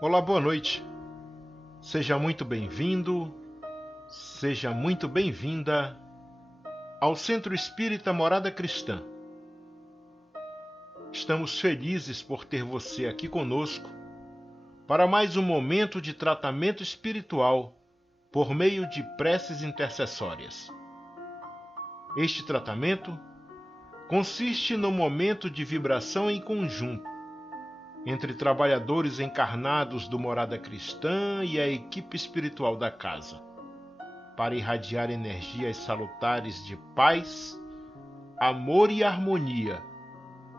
Olá, boa noite. Seja muito bem-vindo, seja muito bem-vinda ao Centro Espírita Morada Cristã. Estamos felizes por ter você aqui conosco para mais um momento de tratamento espiritual por meio de preces intercessórias. Este tratamento consiste no momento de vibração em conjunto entre trabalhadores encarnados do Morada Cristã e a equipe espiritual da casa, para irradiar energias salutares de paz, amor e harmonia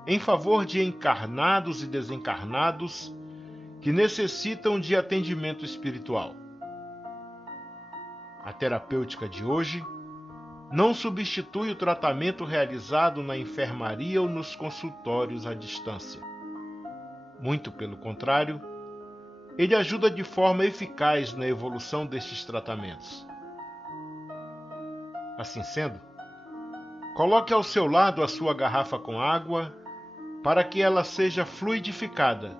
em favor de encarnados e desencarnados que necessitam de atendimento espiritual. A terapêutica de hoje não substitui o tratamento realizado na enfermaria ou nos consultórios à distância. Muito pelo contrário, ele ajuda de forma eficaz na evolução destes tratamentos. Assim sendo, coloque ao seu lado a sua garrafa com água para que ela seja fluidificada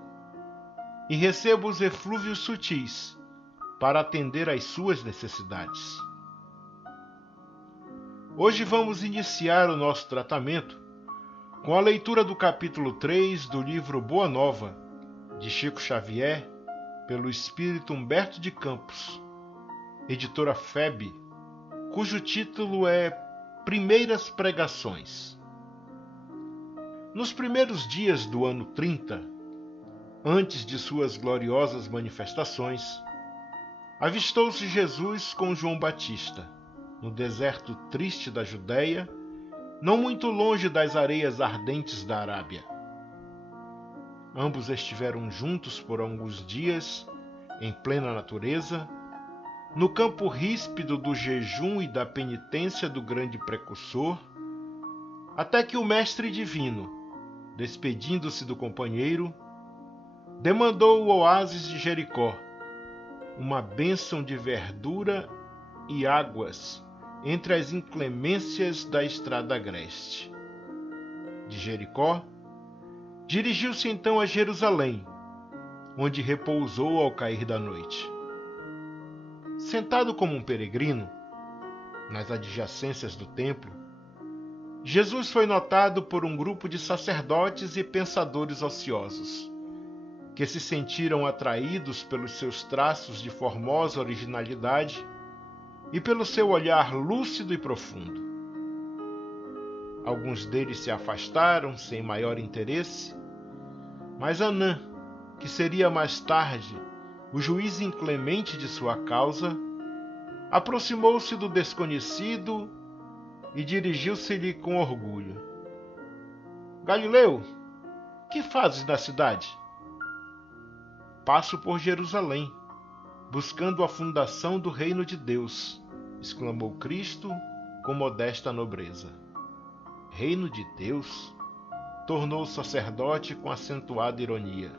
e receba os eflúvios sutis para atender às suas necessidades. Hoje vamos iniciar o nosso tratamento com a leitura do capítulo 3 do livro Boa Nova, de Chico Xavier, pelo espírito Humberto de Campos, editora FEB, cujo título é Primeiras Pregações. Nos primeiros dias do ano 30, antes de suas gloriosas manifestações, avistou-se Jesus com João Batista, no deserto triste da Judéia, não muito longe das areias ardentes da Arábia. Ambos estiveram juntos por alguns dias, em plena natureza, no campo ríspido do jejum e da penitência do grande precursor, até que o Mestre Divino, despedindo-se do companheiro, demandou o oásis de Jericó, uma bênção de verdura e águas entre as inclemências da estrada agreste. De Jericó, dirigiu-se então a Jerusalém, onde repousou ao cair da noite. Sentado como um peregrino, nas adjacências do templo, Jesus foi notado por um grupo de sacerdotes e pensadores ociosos, que se sentiram atraídos pelos seus traços de formosa originalidade e pelo seu olhar lúcido e profundo. Alguns deles se afastaram sem maior interesse, mas Anã, que seria mais tarde o juiz inclemente de sua causa, aproximou-se do desconhecido e dirigiu-se-lhe com orgulho. Galileu, que fazes na cidade? Passo por Jerusalém, buscando a fundação do reino de Deus, exclamou Cristo com modesta nobreza. Reino de Deus? Tornou o sacerdote com acentuada ironia.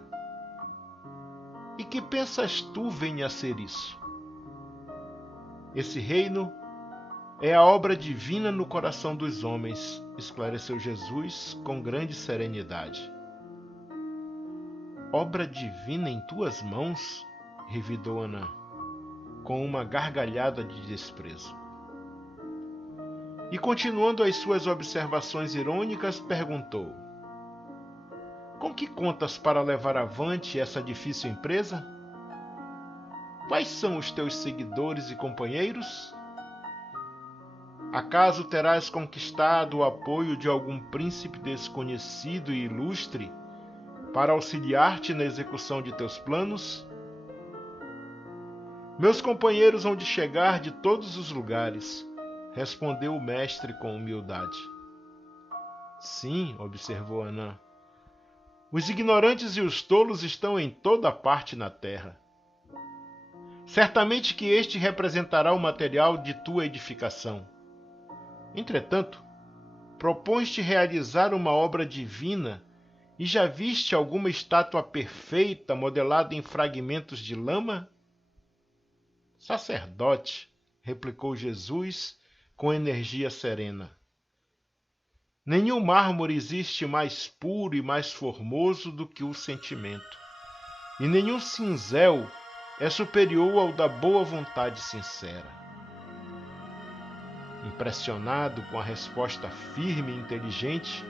E que pensas tu venha a ser isso? Esse reino é a obra divina no coração dos homens, esclareceu Jesus com grande serenidade. Obra divina em tuas mãos? Revidou Anã, com uma gargalhada de desprezo. E continuando as suas observações irônicas, perguntou: com que contas para levar avante essa difícil empresa? Quais são os teus seguidores e companheiros? Acaso terás conquistado o apoio de algum príncipe desconhecido e ilustre para auxiliar-te na execução de teus planos? Meus companheiros hão de chegar de todos os lugares, respondeu o mestre com humildade. Sim, observou Anã, os ignorantes e os tolos estão em toda parte na terra. Certamente que este representará o material de tua edificação. Entretanto, propões-te realizar uma obra divina e já viste alguma estátua perfeita modelada em fragmentos de lama? Sacerdote, replicou Jesus com energia serena. Nenhum mármore existe mais puro e mais formoso do que o sentimento. e nenhum cinzel é superior ao da boa vontade sincera. Impressionado com a resposta firme e inteligente,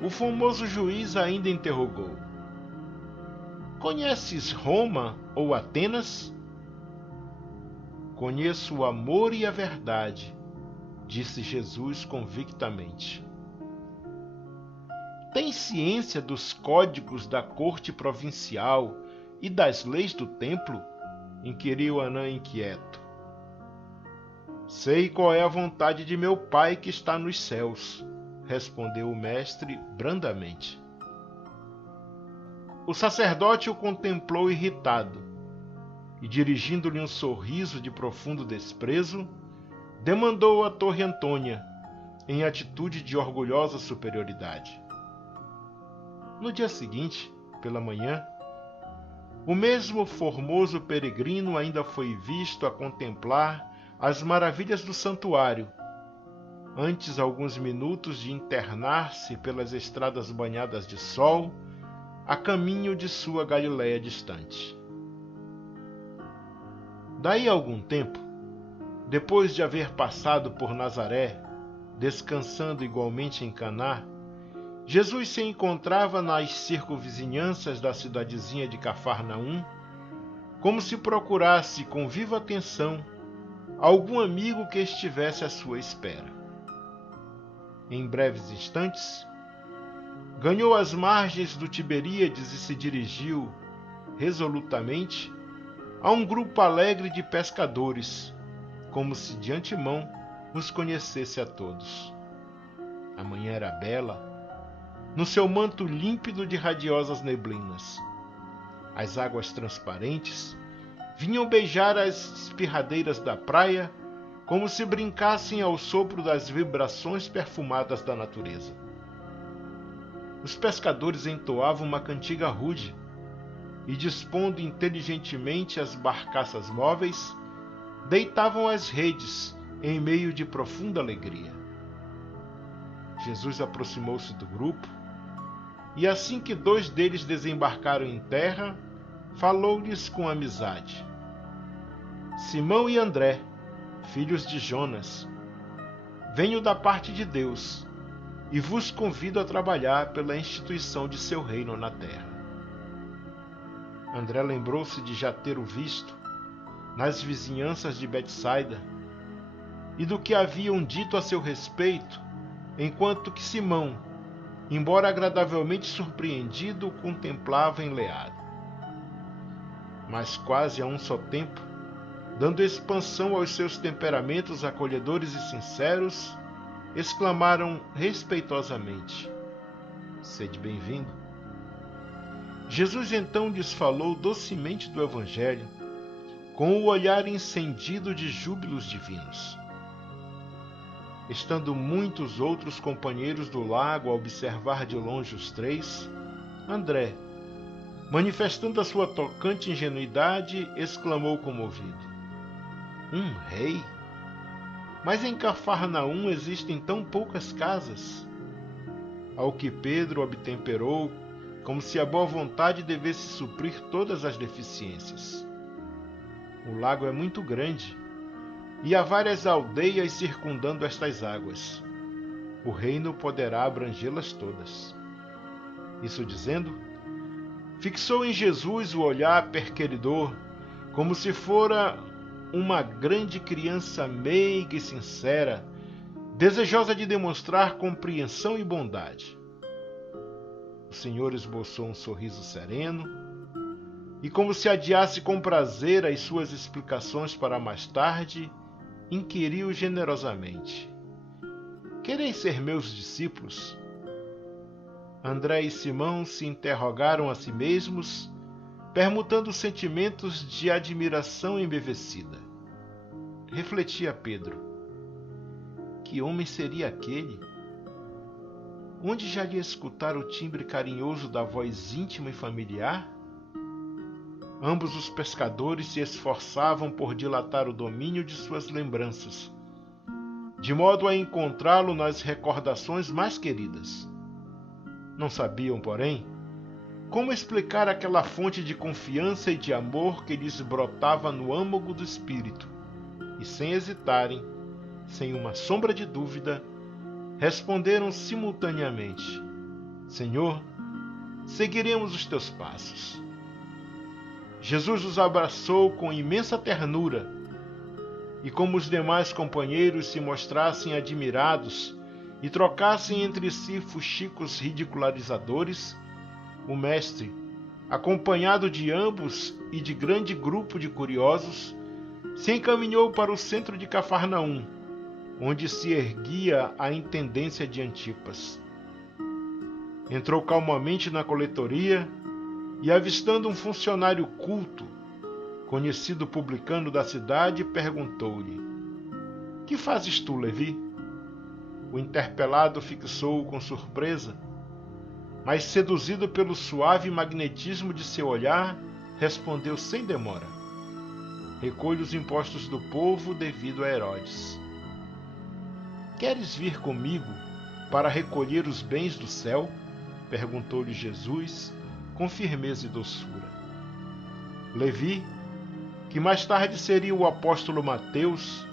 o famoso juiz ainda interrogou: Conheces Roma ou Atenas? Conheço o amor e a verdade, disse Jesus convictamente. Tens ciência dos códigos da corte provincial e das leis do templo? Inquiriu Anã inquieto. Sei qual é a vontade de meu Pai que está nos céus, respondeu o mestre brandamente. O sacerdote o contemplou irritado e, dirigindo-lhe um sorriso de profundo desprezo, demandou a Torre Antônia, em atitude de orgulhosa superioridade. No dia seguinte, pela manhã, o mesmo formoso peregrino ainda foi visto a contemplar as maravilhas do santuário, antes alguns minutos de internar-se pelas estradas banhadas de sol, a caminho de sua Galiléia distante. Daí a algum tempo, depois de haver passado por Nazaré, descansando igualmente em Caná, Jesus se encontrava nas circunvizinhanças da cidadezinha de Cafarnaum, como se procurasse com viva atenção algum amigo que estivesse à sua espera. Em breves instantes, ganhou as margens do Tiberíades e se dirigiu, resolutamente, a um grupo alegre de pescadores, como se de antemão os conhecesse a todos. A manhã era bela, no seu manto límpido de radiosas neblinas. As águas transparentes vinham beijar as espirradeiras da praia como se brincassem ao sopro das vibrações perfumadas da natureza. Os pescadores entoavam uma cantiga rude e, dispondo inteligentemente as barcaças móveis, deitavam as redes em meio de profunda alegria. Jesus aproximou-se do grupo e, assim que 2 deles desembarcaram em terra, falou-lhes com amizade. Simão e André, filhos de Jonas, venho da parte de Deus e vos convido a trabalhar pela instituição de seu reino na terra. André lembrou-se de já ter o visto nas vizinhanças de Betsaida e do que haviam dito a seu respeito, enquanto que Simão, embora agradavelmente surpreendido, o contemplava enleado. Mas quase a um só tempo, dando expansão aos seus temperamentos acolhedores e sinceros, exclamaram respeitosamente: Sede bem-vindo. Jesus então lhes falou docemente do Evangelho, com o olhar incendido de júbilos divinos. Estando muitos outros companheiros do lago a observar de longe os 3, André, manifestando a sua tocante ingenuidade, exclamou comovido: Um rei? Mas em Cafarnaum existem tão poucas casas. Ao que Pedro obtemperou, como se a boa vontade devesse suprir todas as deficiências. O lago é muito grande, e há várias aldeias circundando estas águas. O reino poderá abrangê-las todas. Isso dizendo, fixou em Jesus o olhar perqueridor, como se fora uma grande criança meiga e sincera, desejosa de demonstrar compreensão e bondade. O Senhor esboçou um sorriso sereno e, como se adiasse com prazer as suas explicações para mais tarde, inquiriu generosamente: Quereis ser meus discípulos? André e Simão se interrogaram a si mesmos, permutando sentimentos de admiração embevecida. Refletia Pedro: que homem seria aquele? Onde já lhe escutara o timbre carinhoso da voz íntima e familiar? Ambos os pescadores se esforçavam por dilatar o domínio de suas lembranças, de modo a encontrá-lo nas recordações mais queridas. Não sabiam, porém, Como explicar aquela fonte de confiança e de amor que lhes brotava no âmago do espírito? E sem hesitarem, sem uma sombra de dúvida, responderam simultaneamente: Senhor, seguiremos os teus passos. Jesus os abraçou com imensa ternura, e como os demais companheiros se mostrassem admirados e trocassem entre si fuxicos ridicularizadores, o mestre, acompanhado de ambos e de grande grupo de curiosos, se encaminhou para o centro de Cafarnaum, onde se erguia a intendência de Antipas. Entrou calmamente na coletoria e, avistando um funcionário culto, conhecido publicano da cidade, perguntou-lhe: Que fazes tu, Levi? O interpelado fixou-o com surpresa, mas, seduzido pelo suave magnetismo de seu olhar, respondeu sem demora: Recolho os impostos do povo devido a Herodes. Queres vir comigo para recolher os bens do céu? Perguntou-lhe Jesus com firmeza e doçura. Levi, que mais tarde seria o apóstolo Mateus,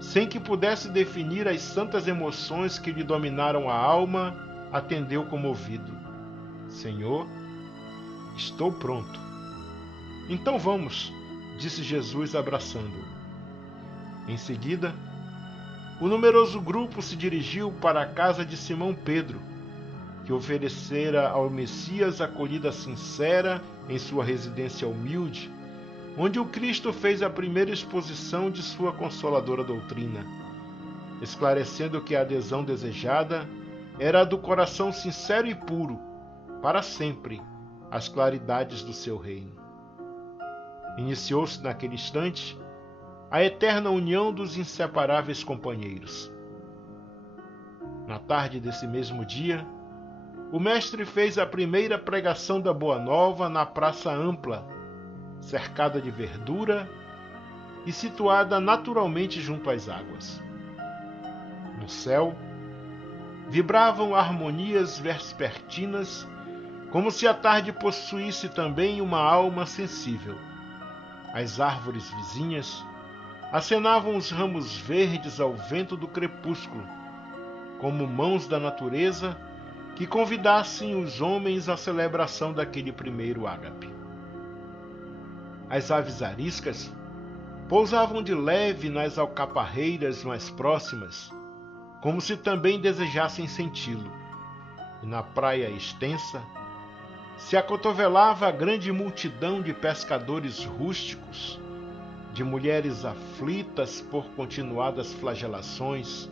sem que pudesse definir as santas emoções que lhe dominaram a alma, atendeu comovido: Senhor, estou pronto. Então vamos, disse Jesus abraçando-o. Em seguida, o numeroso grupo se dirigiu para a casa de Simão Pedro, que oferecera ao Messias acolhida sincera em sua residência humilde, onde o Cristo fez a primeira exposição de sua consoladora doutrina, esclarecendo que a adesão desejada era a do coração sincero e puro, para sempre, às claridades do seu reino. Iniciou-se naquele instante a eterna união dos inseparáveis companheiros. Na tarde desse mesmo dia, o mestre fez a primeira pregação da Boa Nova na praça ampla, cercada de verdura e situada naturalmente junto às águas. No céu, vibravam harmonias vespertinas, como se a tarde possuísse também uma alma sensível. As árvores vizinhas acenavam os ramos verdes ao vento do crepúsculo, como mãos da natureza que convidassem os homens à celebração daquele primeiro ágape. As aves ariscas pousavam de leve nas alcaparreiras mais próximas, como se também desejassem senti-lo, e na praia extensa se acotovelava a grande multidão de pescadores rústicos, de mulheres aflitas por continuadas flagelações,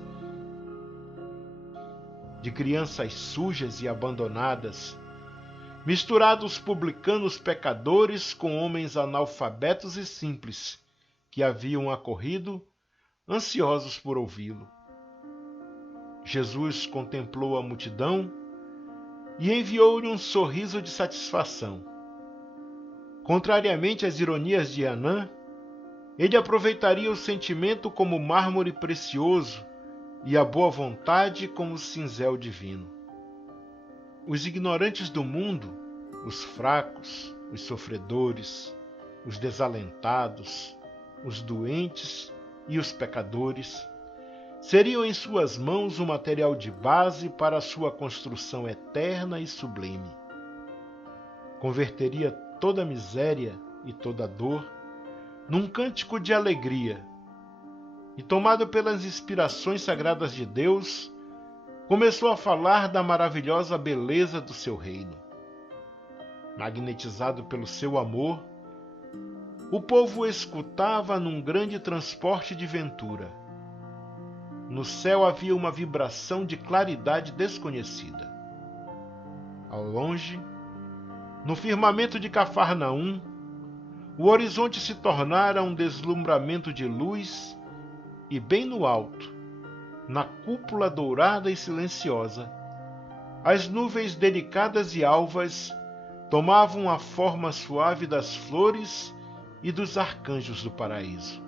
de crianças sujas e abandonadas, misturados publicanos pecadores com homens analfabetos e simples, que haviam acorrido, ansiosos por ouvi-lo. Jesus contemplou a multidão e enviou-lhe um sorriso de satisfação. Contrariamente às ironias de Anã, ele aproveitaria o sentimento como mármore precioso e a boa vontade como cinzel divino. Os ignorantes do mundo, os fracos, os sofredores, os desalentados, os doentes e os pecadores seriam em suas mãos o material de base para a sua construção eterna e sublime. Converteria toda a miséria e toda a dor num cântico de alegria, e, tomado pelas inspirações sagradas de Deus, começou a falar da maravilhosa beleza do seu reino. Magnetizado pelo seu amor, o povo o escutava num grande transporte de ventura. No céu havia uma vibração de claridade desconhecida. Ao longe, no firmamento de Cafarnaum, o horizonte se tornara um deslumbramento de luz e, bem no alto, na cúpula dourada e silenciosa, as nuvens delicadas e alvas tomavam a forma suave das flores e dos arcanjos do paraíso.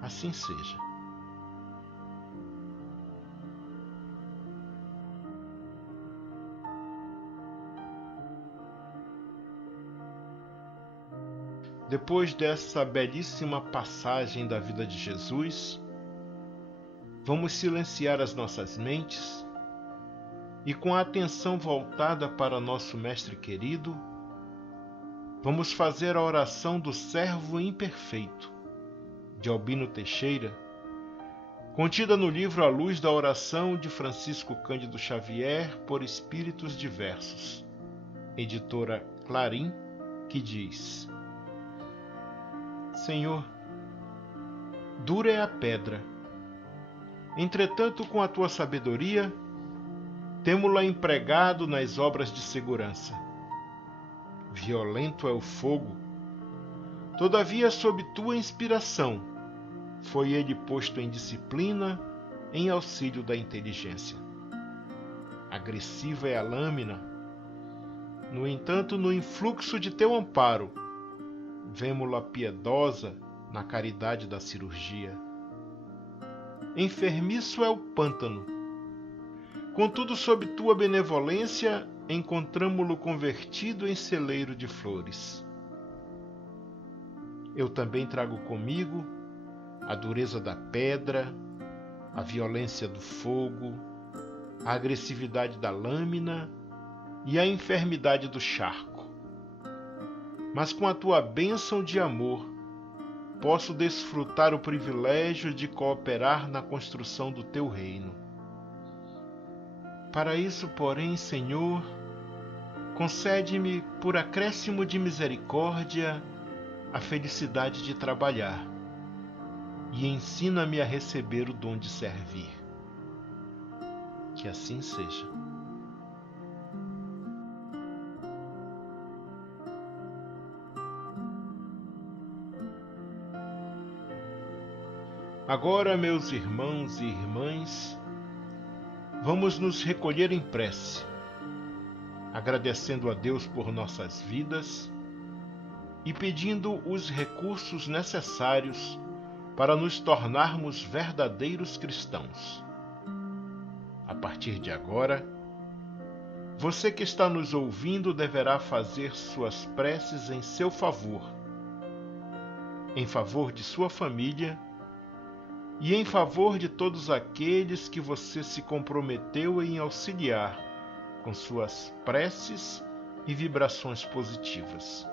Assim seja. depois dessa belíssima passagem da vida de Jesus, vamos silenciar as nossas mentes e, com a atenção voltada para nosso Mestre querido, vamos fazer a oração do servo imperfeito, de Albino Teixeira, contida no livro A Luz da Oração de Francisco Cândido Xavier por Espíritos Diversos, editora Clarim, que diz: Senhor, dura é a pedra, entretanto, com a tua sabedoria, temo-la empregado nas obras de segurança. Violento é o fogo, todavia, sob tua inspiração, foi ele posto em disciplina, em auxílio da inteligência. Agressiva é a lâmina, no entanto, no influxo de teu amparo, vemo-la piedosa na caridade da cirurgia. Enfermiço é o pântano, contudo, sob tua benevolência, encontramo-lo convertido em celeiro de flores. Eu também trago comigo a dureza da pedra, a violência do fogo, a agressividade da lâmina e a enfermidade do charco. Mas com a tua bênção de amor, posso desfrutar o privilégio de cooperar na construção do teu reino. Para isso, porém, Senhor, concede-me, por acréscimo de misericórdia, a felicidade de trabalhar e ensina-me a receber o dom de servir. Que assim seja. Agora, meus irmãos e irmãs, vamos nos recolher em prece, agradecendo a Deus por nossas vidas e pedindo os recursos necessários para nos tornarmos verdadeiros cristãos. A partir de agora, você que está nos ouvindo deverá fazer suas preces em seu favor, em favor de sua família e em favor de todos aqueles que você se comprometeu em auxiliar com suas preces e vibrações positivas.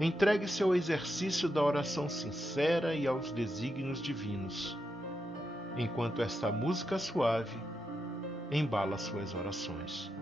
Entregue-se ao exercício da oração sincera e aos desígnios divinos, enquanto esta música suave embala suas orações.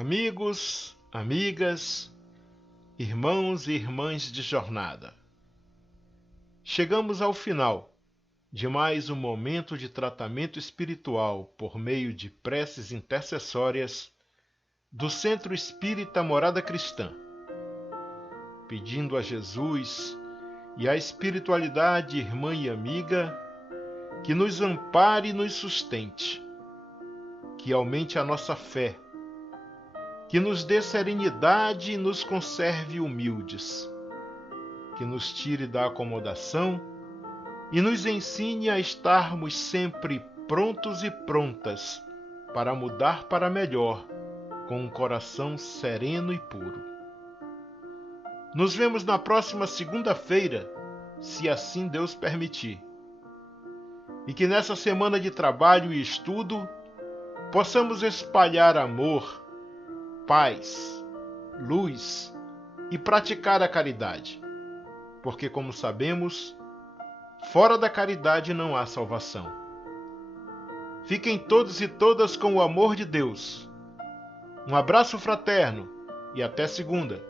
Amigos, amigas, irmãos e irmãs de jornada, chegamos ao final de mais um momento de tratamento espiritual por meio de preces intercessórias do Centro Espírita Morada Cristã, pedindo a Jesus e à espiritualidade irmã e amiga que nos ampare e nos sustente, que aumente a nossa fé, que nos dê serenidade e nos conserve humildes, que nos tire da acomodação e nos ensine a estarmos sempre prontos e prontas para mudar para melhor, com um coração sereno e puro. Nos vemos na próxima segunda-feira, se assim Deus permitir. E que nessa semana de trabalho e estudo possamos espalhar amor, paz, luz e praticar a caridade, porque, como sabemos, fora da caridade não há salvação. Fiquem todos e todas com o amor de Deus. Um abraço fraterno e até segunda.